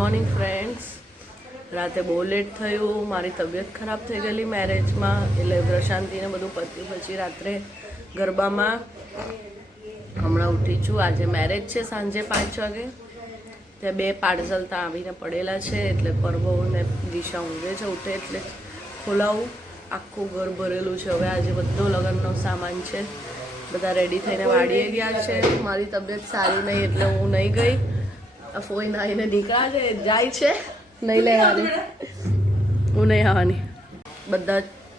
Morning friends. રાતે બહુ late થયું, મારી તબિયત ખરાબ થઈ ગયેલી મેરેજમાં, એટલે પ્રશાંતિને બધું પત્યું. પછી રાત્રે ગરબામાં હમણાં ઉઠી છું. આજે મેરેજ છે સાંજે 5 વાગે. ત્યાં 2 પાર્સલ ત્યાં આવીને પડેલા છે, એટલે પરવો ને દિશા ઊંઘે છે. ઉઠે એટલે ખોલાવું. આખું ઘર ભરેલું છે. હવે આજે બધો લગ્નનો સામાન છે. બધા રેડી થઈને વાડીએ ગયા છે. મારી તબિયત સારી નહીં એટલે હું નહીં ગઈ. ફોઈ નાઈને નીકળ્યા છે, જાય છે, નહીં લેવાની, હું નહીં આવવાની.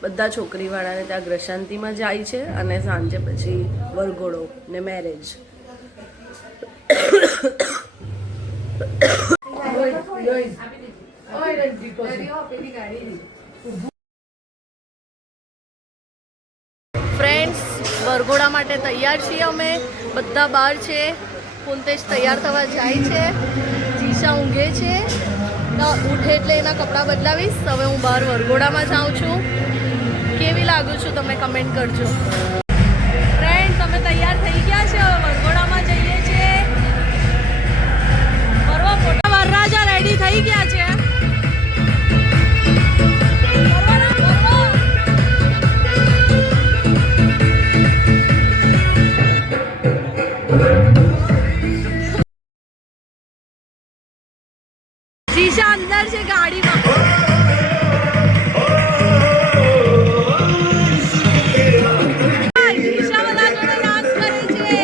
બધા છોકરીવાળાને ત્યાં ગ્રશાંતિમાં જાય છે અને સાંજે પછી વરઘોડો ને મેરેજ. ફ્રેન્ડ્સ, વરઘોડા માટે તૈયાર છીએ અમે. બધા બહાર છે. કુંતેશ તૈયાર થવા જાય છે. જીશા ઊંઘે છે. ઉઠે એટલે એના કપડાં બદલાવીશ. હવે હું બહાર વરઘોડામાં જાઉં છું. કેવી લાગુ છું તમે કમેન્ટ કરજો. ફ્રેન્ડ્સ, અમે તૈયાર થઈ ગયા છે. હવે વરઘોડામાં જઈએ છીએ. વરરાજા રેડી થઈ ગયા છે. જીશા અંદર છે ગાડીમાં. જીશા બધા જોડે ડાન્સ કરે છે.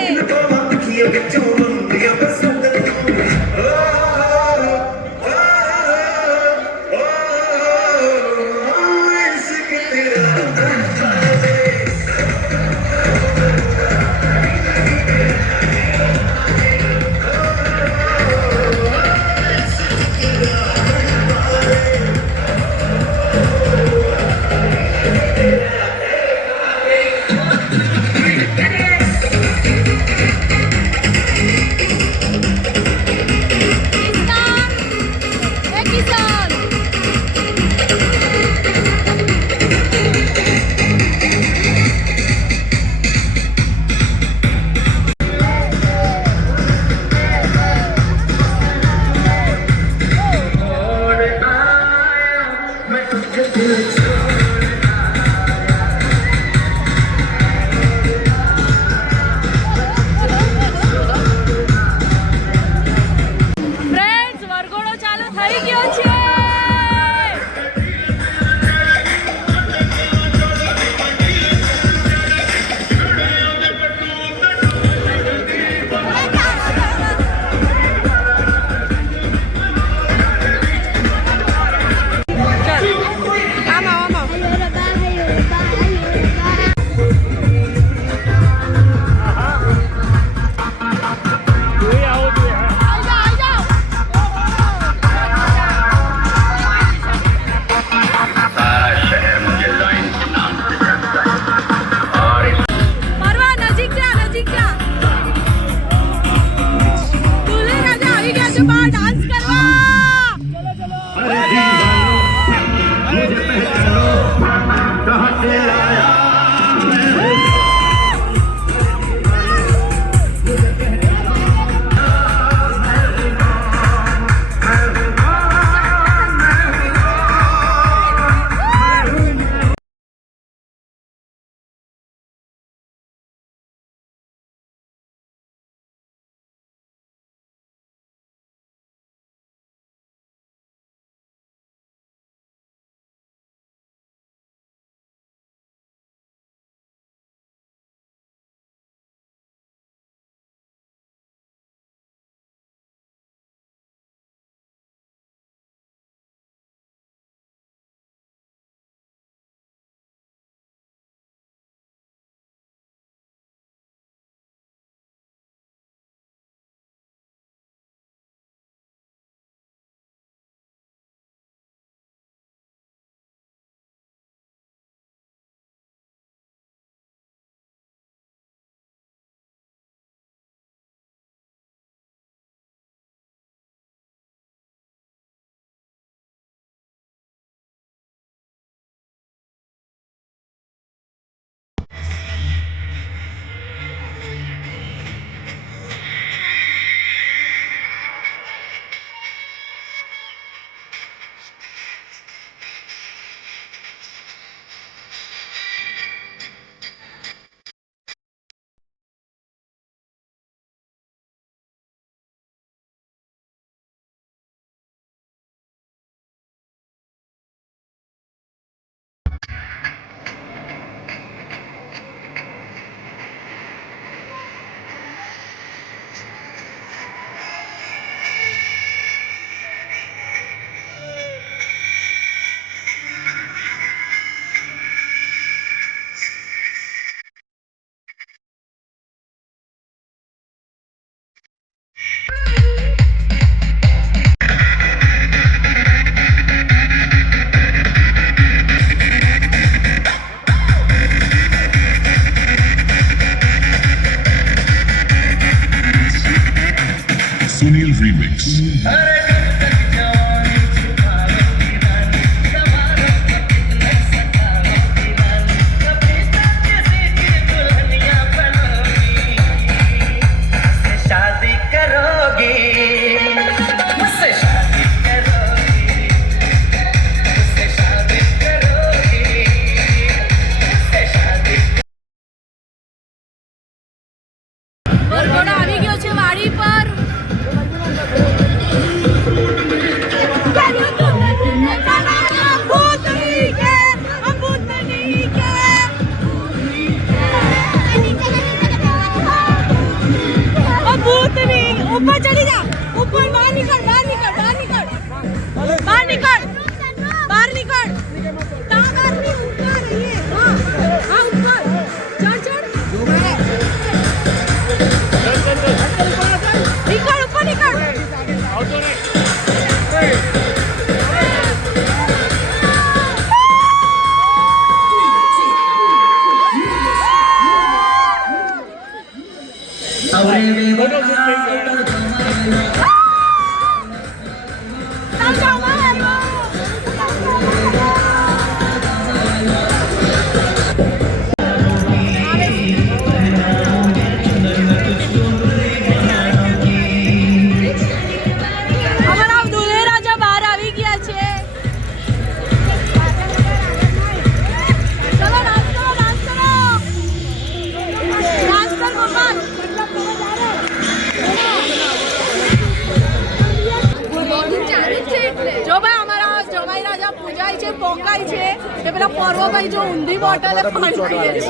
પોકાય છે કે પેલા પર્વભાઈ જો ઊંધી બોટલ પાણી પીએ છે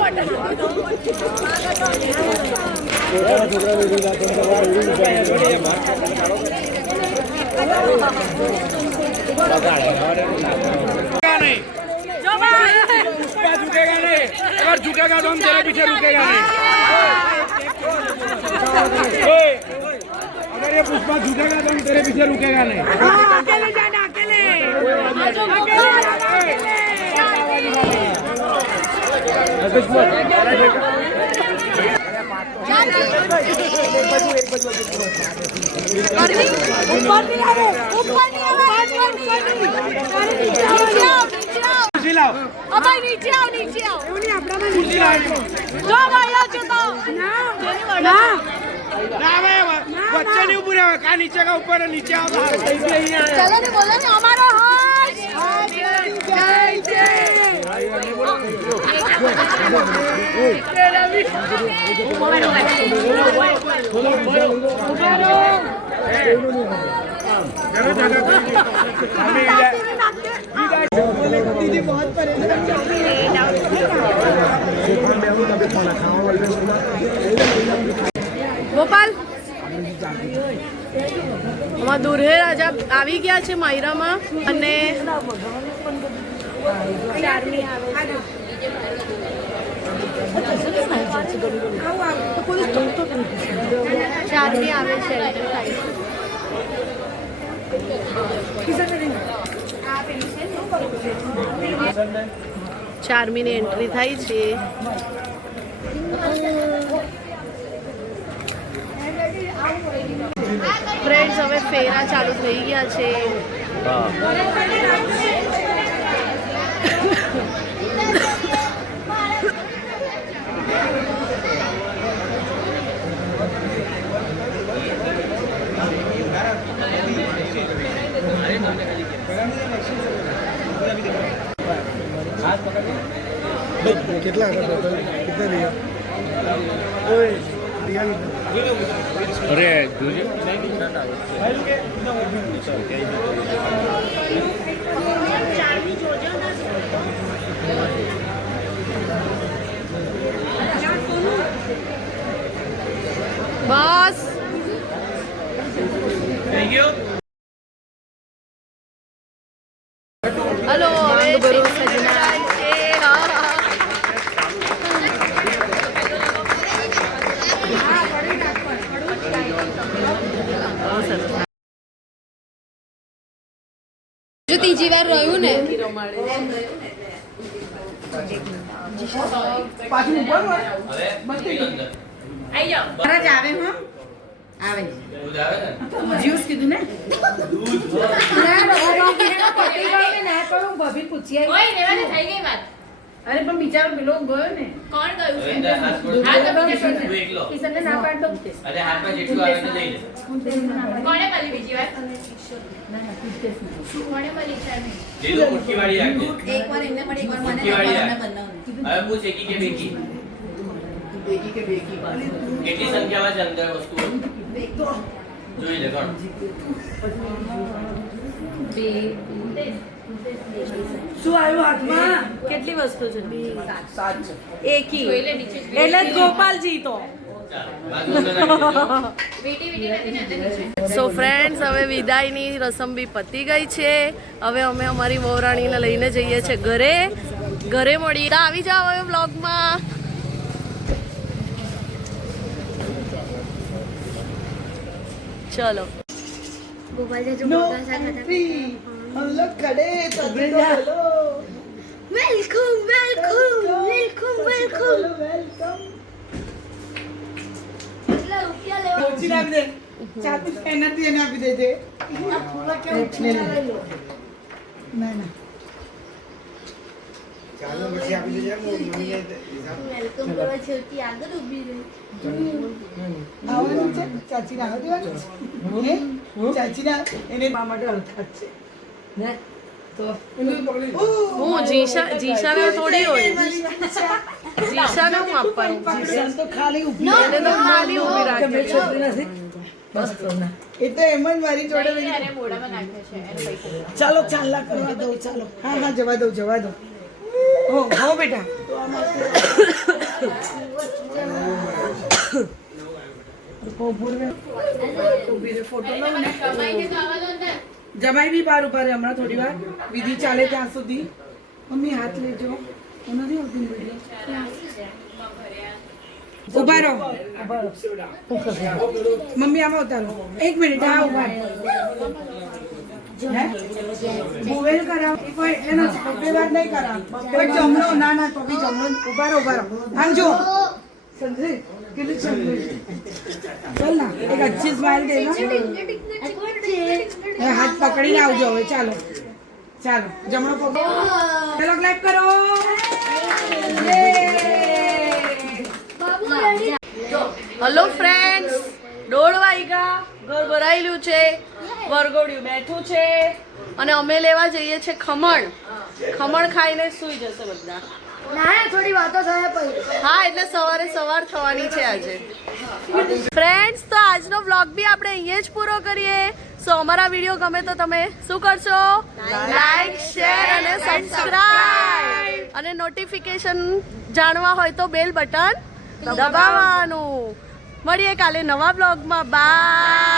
झुकेगा नहीं, अगर झुकेगा तो हम तेरे पीछे रुकेगा नहीं। अगर ये पुष्पा झुकेगा तो हम तेरे पीछे रुकेगा नहीं। अकेले जाना, अकेले। नीचे आओ जो भाई जो तो ना बच्चे नहीं ऊपर है का नीचे का ऊपर है नीचे आओ चलो नहीं बोलो ना हमारा हाथ जय जय दीदी बहुत परेशान ગોપાલ અમારા દુર્હે રાજા આવી ગયા છે માયરામાં અને ચારમી આવે છે ચારમીની એન્ટ્રી થાય છે ફ્રેન્ડ્સ હવે ફેરા ચાલુ થઈ ગયા છે કેટલા કેટલા અરે જોજે બસ હલો હવે જો ત્રીજી વાર રહ્યું ને જ્યુસ કીધું ને ભાભી પૂછી અરે પણ બિચારો પેલો ગયો ને કોણ ગયું કિશનને ના પાડતો કોણે મળી બીજી વાર કોણે મળી છે એકવાર એમને મળી એકવાર મને હવે પૂછ એકી કે બેકી કેટલી સંખ્યામાં છે અંદર વસ્તુઓ જોઈ લે કોણ શું આવ્યું હાથમાં કેટલી વસ્તુ છે એકી એટલે જ ગોપાલજી તો સો ફ્રેન્ડ્સ હવે વિદાયની રસમ બી પતી ગઈ છે હવે અમે અમારી વહુરાણીને લઈને જઈએ છીએ ઘરે મળીએ આવી જાઓ હવે વ્લોગમાં ચલો गोपाल जी जो नो मोटा सा खाता एंट्री हम लोग खड़े तभी तो बोलो welcome welcome welcome welcome welcome એટલે રૂપિયા લેવા कोची ना भी दे चाबी स्कैनर दिए ना भी दे दे પૂરા કે ઉઠી લઈ લો ना ना વેલકમ કરવા છેવટી આગળ ઊભી રહી આવવાનું છે ચાચી ના આવવાનું હે ચાચી ના એને મા માટે હલકા છે ને તો હું જીશાને થોડી હોય જીશાને હું આપવાનું જીસન તો ખાલી ઊભી એને તો ખાલી ઊભી રાખે છોકરી નથી બસ તો ના એ તો એમ જ મારી જોડે રહી. અરે મોઢામાં નાખે છે એને પૈસા ચાલો ચાલલા કરવા દો ચાલો હા હા જવા દો હો હો બેટા કમાઈને તો આવવા દો અંદર જમાઈ બી બાર ઉભા રહે હમણાં થોડી વાર વિધિ ચાલે ત્યાં સુધી મમ્મી હાથ લેજો હું નથી આવતી ને વિડીયો ઉભા રહો મમ્મી આમાં ઉતારો એક મિનિટ હા ઉભા મોબાઈલ કરાવ કોઈ એટલે નથી પપ્પે વાત નહીં કરાવ કોઈ જમણો ના ના તો બી જમણો ઉભા રહો આમ જો સમજે કેટલું સમજે ચાલ ના એક अच्छी સ્માઈલ દે ના હાથ પકડીને આવજો હવે ચાલો ચાલો જમણો પગ ચલો ક્લેપ કરો હલો ફ્રેન્ડ્સ 1:30 વાગ્યા ઘર ભરાયેલું છે વરઘોડિયું બેઠું છે અને અમે લેવા જઈએ છીએ ખમણ ખાઈને સૂઈ જશે બધા ના થોડી વાતો થાય પછી હા એટલે સવાર થવાની છે આજે ફ્રેન્ડ્સ તો આજનો વ્લોગ બી આપણે અહીંયા જ પૂરો કરીએ સો અમારા વિડીયો ગમે તો તમે શું કરશો લાઈક શેર અને સબસ્ક્રાઇબ અને નોટિફિકેશન જાણવા હોય તો બેલ બટન દબાવવાનું મળીએ કાલે નવા બ્લોગમાં બાય